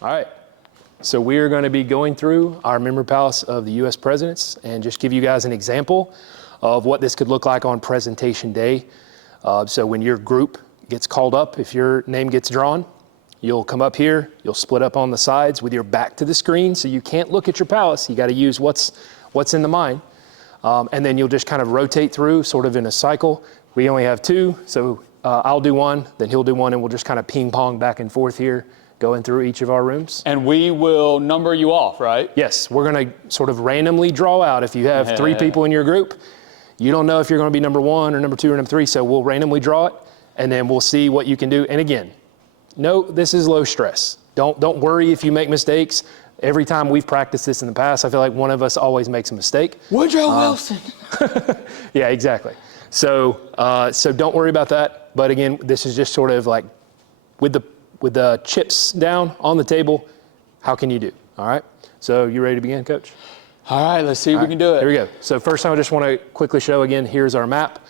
All right. So we are going to be going through our memory palace of the U.S. presidents and just give you guys an example of what this could look like on presentation day. So when your group gets called up, if your name gets drawn, you'll come up here, you'll split up on the sides with your back to the screen, so you can't look at your palace. You got to use what's in the mind. And then you'll just kind of rotate through sort of in a cycle. We only have two, so I'll do one, then he'll do one, and we'll just kind of ping pong back and forth here, going through each of our rooms. And we will number you off, right? Yes, we're going to sort of randomly draw out. If you have three people in your group, you don't know if you're going to be number one or number two or number three, so we'll randomly draw it, and then we'll see what you can do. And again, no, this is low stress. Don't worry if you make mistakes. Every time we've practiced this in the past, I feel like one of us always makes a mistake. Woodrow Wilson. Yeah, exactly. So don't worry about that. But again, this is just sort of like with the chips down on the table, how can you do? All right. So you ready to begin, Coach? All right, let's see if we can do it. Here we go. So first I just want to quickly show again, here's our map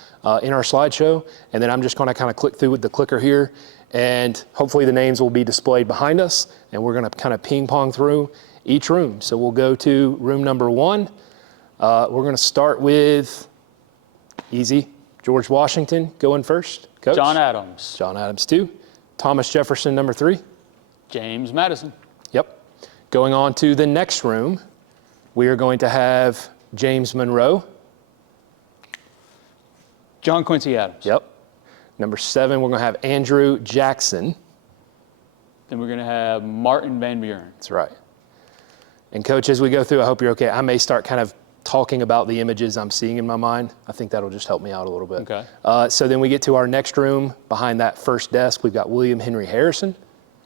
in our slideshow. And then I'm just going to kind of click through with the clicker here. And hopefully the names will be displayed behind us. And we're going to kind of ping pong through each room. So we'll go to room number 1. We're going to start with easy. George Washington going first. Coach? John Adams. John Adams 2. Thomas Jefferson number 3. James Madison. Yep. Going on to the next room, we are going to have James Monroe. John Quincy Adams. Yep. Number 7, we're going to have Andrew Jackson. Then we're going to have Martin Van Buren. That's right. And Coach, as we go through, I hope you're okay. I may start kind of talking about the images I'm seeing in my mind. I think that'll just help me out a little bit. Okay. So then we get to our next room. Behind that first desk, we've got William Henry Harrison.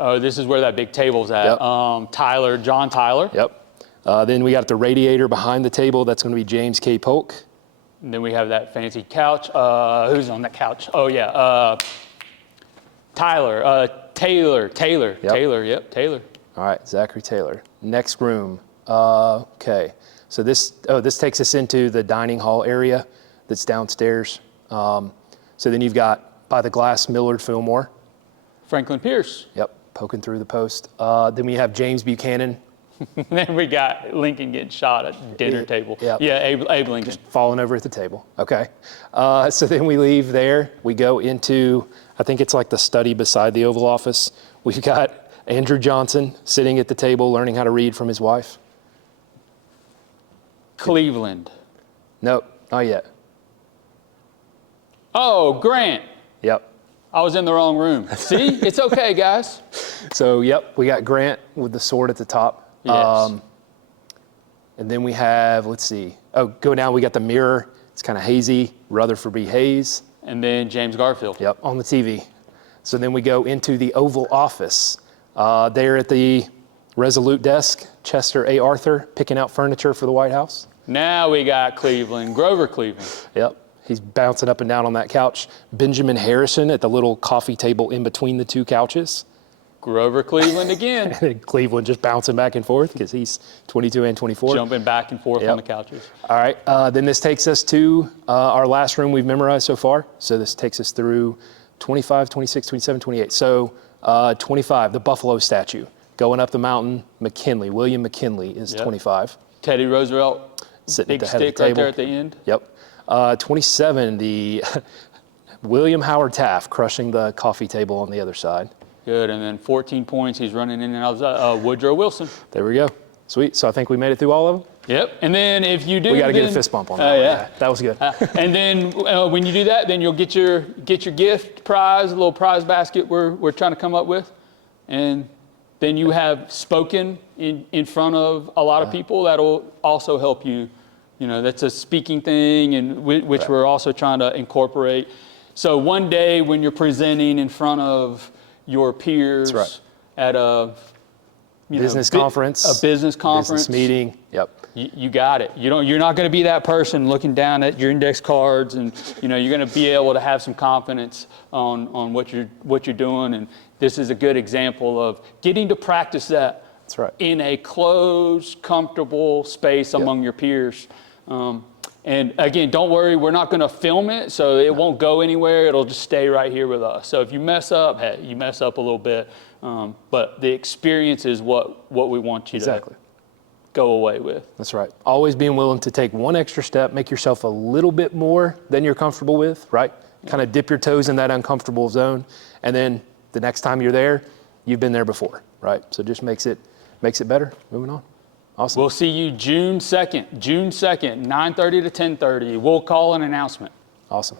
Oh, this is where that big table's at. Yep. John Tyler. Yep. Then we got the radiator behind the table. That's going to be James K. Polk. And then we have that fancy couch. Who's on that couch? Oh, yeah. Taylor. Yep. Taylor. All right, Zachary Taylor. Next room. Okay. So this takes us into the dining hall area that's downstairs. So then you've got by the glass Millard Fillmore. Franklin Pierce. Yep, poking through the post. Then we have James Buchanan. Then we got Lincoln getting shot at dinner table. Yep. Yeah, Abe Lincoln. Just falling over at the table. Okay. So then we leave there. We go into, I think it's like the study beside the Oval Office. We've got Andrew Johnson sitting at the table learning how to read from his wife. Cleveland. Nope, not yet. Oh, Grant. Yep. I was in the wrong room. See, it's okay, guys. So, yep, we got Grant with the sword at the top. Yes. And then we have, let's see. Oh, go down, we got the mirror. It's kind of hazy. Rutherford B. Hayes. And then James Garfield. Yep, on the TV. So then we go into the Oval Office. There at the Resolute desk, Chester A. Arthur picking out furniture for the White House. Now we got Cleveland, Grover Cleveland. Yep, he's bouncing up and down on that couch. Benjamin Harrison at the little coffee table in between the two couches. Grover Cleveland again. And Cleveland just bouncing back and forth because he's 22 and 24. Jumping back and forth on the couches. All right, then this takes us to our last room we've memorized so far. So this takes us through 25, 26, 27, 28. So 25, the Buffalo statue. Going up the mountain, McKinley, William McKinley is 25. Teddy Roosevelt, sitting big at the head of stick the right table. there at the end. Yep. 27, the William Howard Taft crushing the coffee table on the other side. Good, and then 14 points, he's running in and out of Woodrow Wilson. There we go. Sweet, so I think we made it through all of them? Yep, and then if you do, we got to get a fist bump on that. Yeah, that was good. And then when you do that, then you'll get your gift prize, a little prize basket we're trying to come up with, and then you have spoken in front of a lot of people. That'll also help you. You know, that's a speaking thing, and which we're also trying to incorporate. So one day when you're presenting in front of your peers at a business conference, business meeting. Yep. You got it. You're not going to be that person looking down at your index cards, and you're going to be able to have some confidence on what you're doing. And this is a good example of getting to practice that. That's right. In a closed, comfortable space among your peers. And again, don't worry, we're not going to film it, so it won't go anywhere. It'll just stay right here with us. So if you mess up, hey, you mess up a little bit. But the experience is what we want you Exactly. to go away with. That's right. Always being willing to take one extra step, make yourself a little bit more than you're comfortable with, right? Kind of dip your toes in that uncomfortable zone. And then the next time you're there, you've been there before, right? So just makes it better. Moving on. Awesome. We'll see you June 2nd, 9:30 to 10:30. We'll call an announcement. Awesome.